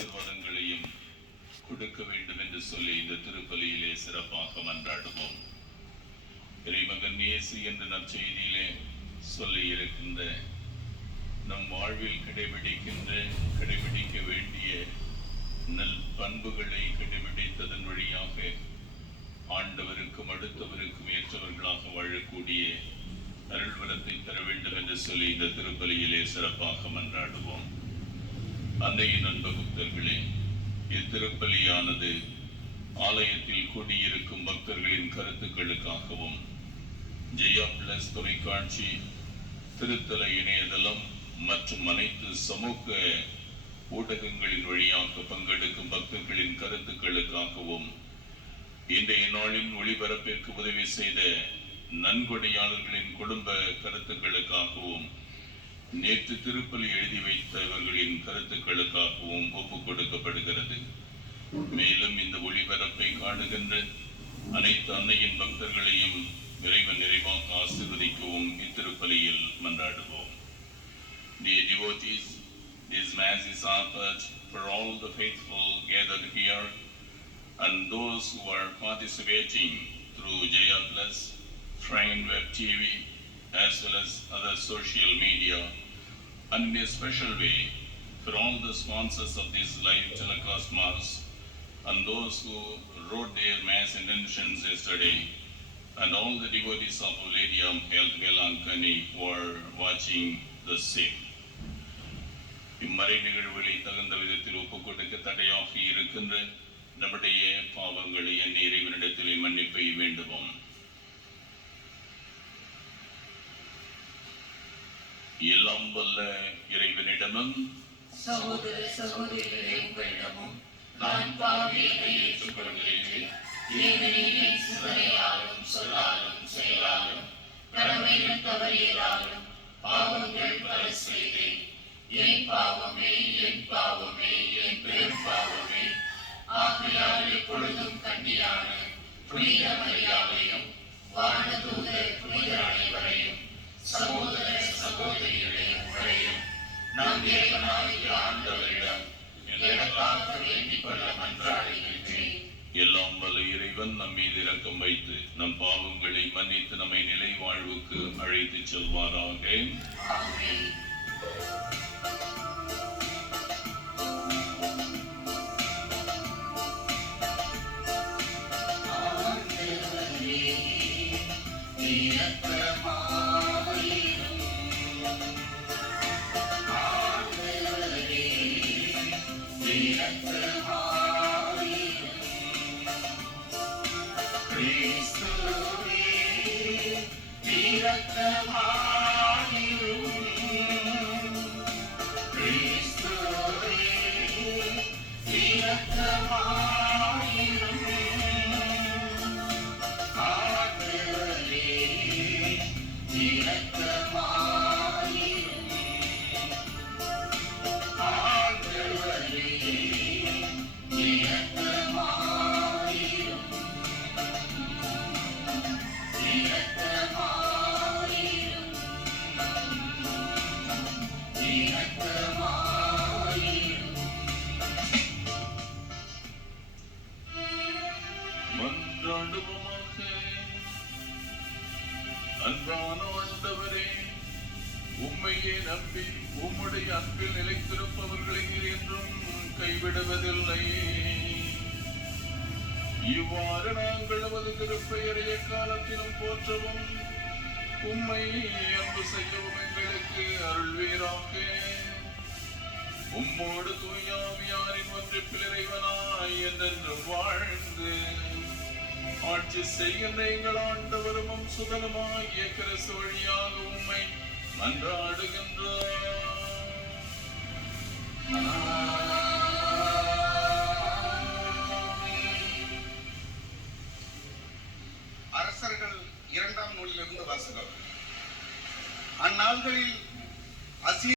ஆசீர்வாதங்களையும் கொடுக்க வேண்டும் என்று சொல்லி இந்த திருப்பலியிலே சிறப்பாக மன்றாடுவோம். இறைமகன் இயேசு என்ற நற்செய்தியிலே சொல்லி இருக்கின்ற நம் வாழ்வில் கடைபிடிக்க வேண்டிய நல் பண்புகளை கடைபிடித்ததன் வழியாக ஆண்டவருக்கும் அடுத்தவருக்கும் ஏற்றவர்களாக வாழக்கூடிய அருள்வரத்தை தர வேண்டும் என்று சொல்லி இந்த திருப்பலியிலே சிறப்பாக மன்றாடுவோம். அன்னையின் அன்பு பக்தர்களே, இத்திருப்பலியானது ஆலயத்தில் கூடியிருக்கும் பக்தர்களின் கருத்துக்களுக்காகவும் ஜெயா பிளஸ் தொலைக்காட்சி, திருத்தல இணையதளம் மற்றும் அனைத்து சமூக ஊடகங்களின் வழியாக பங்கெடுக்கும் பக்தர்களின் கருத்துக்களுக்காகவும் இன்றைய நாளின் ஒளிபரப்பிற்கு உதவி செய்த நன்கொடையாளர்களின் குடும்ப கருத்துக்களுக்காகவும் நேற்று திருப்பலி எழுதி வைத்தவர்களின் கருத்துக்களுக்காகவும் ஒப்புக் கொடுக்கப்படுகிறது. மேலும் இந்த ஒளிபரப்பை காணுகின்ற அனைத்து அன்னையின் பக்தர்களையும் இறைவன் நிறைவாக ஆசீர்வதிக்கவும் இத்திருப்பலியில் மன்றாடுவோம். Dear devotees, this mass is offered for all the faithful gathered here and those who are participating through Jaya Plus, Shrine Web TV, as well as other social media, and in a special way for all the sponsors of this live telecast mass and those who wrote their mass intentions yesterday, and all the devotees of Our Lady of Health Velankani who are watching the same. இம்மறை நிகழ்வுகளை தகுந்த விதத்தில் ஒப்புக் கொடுக்க தடையாக இருக்கின்ற நம்முடைய பாவங்களை எண்ணி இறைவனிடத்திலே மன்னிப்பை வேண்டுவோம். எல்லாம் வல்ல இறைவனிடமும் சகோதர சகோதரிகளே உங்களிடமும் நான் பாவியை ஏற்றுக்கொள்கிறேன். ஏனெனில் என் சிந்தனையாலும் சொல்லாலும் செயலாலும் கடமையில் தவறியதாலும் பாவங்கள் பல செய்தேன். என் பாவமே என் பாவமே என் பெரும் பாவமே. ஆகையால் எப்பொழுதும் கன்னியான புனித மரியாதையும் வானதூதர் புனிதர் அனைவரையும் சகோதர சகோதரிகளே உங்களையும் நம் இறைவனாகிய ஆண்டவரிடம் எனக்காக வேண்டிக் கொள்ள மன்றாடுகின்றேன். எல்லாம் வல்ல இறைவன் நம் மீது இரக்கம் வைத்து நம் பாவங்களை மன்னித்து நம்மை நிலை வாழ்வுக்கு அழைத்து செல்வாராக. ஆமென். அன்பான ஆண்டவரே, உம்மையே நம்பி உம்முடைய அன்பில் நிலைத்திருப்பவர்களை நீர் என்றும் கைவிடுவதில்லை. இவ்வாறு நாங்கள் நமது திருப்பெயரை எக்காலத்திலும் போற்றவும் உம்மை அன்பு செய்யவும் எங்களுக்கு அருள்வீராக. உம்மோடு தூயாவியாரின் ஒன்றிப்பில் இறைவனாய் என்றென்றும் வாழ்ந்து ஆட்சி செய்கின்ற எங்கள் ஆண்டவரும் சுதனமாகிய கிறிஸ்து வழியாக உம்மை மன்றாடுகின்றோம். அரசர்கள் 2ஆம் நூலிலிருந்து வாசகம். அந்நாள்களில்